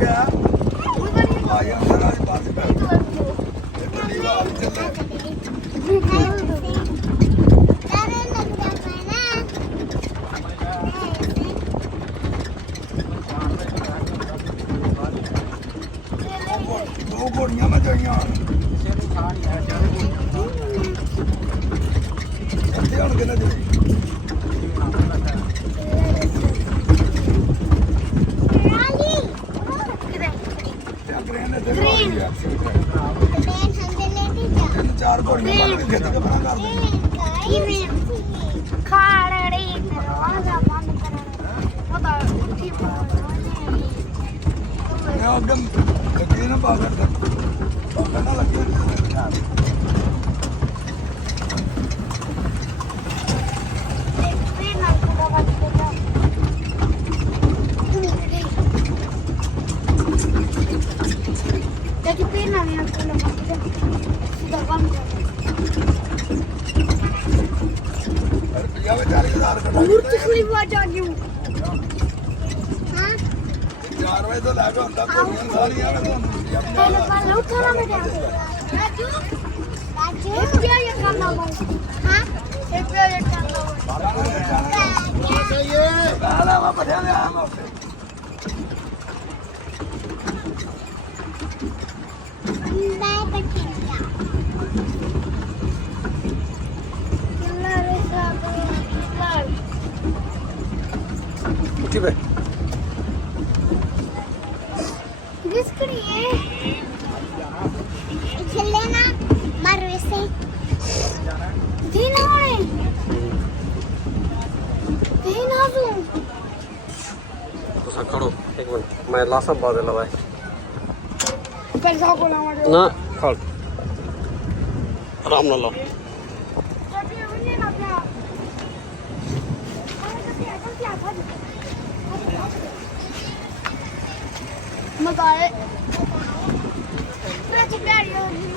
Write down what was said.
गया भाई अंदर आज बात कर गली बाहर चले दो घोड़ियां में जाइयां ਇੱਥੇ ਹੁਣ ਕਿੰਨੇ ਜਾਈ चार घोड़ियां खेती के बना कर खाड़ी दरवाजा बंद करना पता ठीक मैं एकदम लगी ना बाहर ना लगी Jadi pernah yang aku lepas sudah bangga. या बेचारे हजार कटा Umur sekali baca ni. Hah? 4 बजे तो लागे होता घोड़ियां सारियां में Kalau kalau cara macam tu. Baju. Baju. Dia yang kena bang. Hah? Dia yang kena bang. पहला वहां पर जाने हम Bye bercinta. Kita resah. ठीक है This kiri. Chले na marwe se. Dina hai. Dina tu. तुसा खड़ो एक मिनट मैं लासा बादे लवाए पैसा को ना मारो ना खड़ आराम ना लो जल्दी उन्हें ना क्या मजा आए मैं चिपका रही हूँ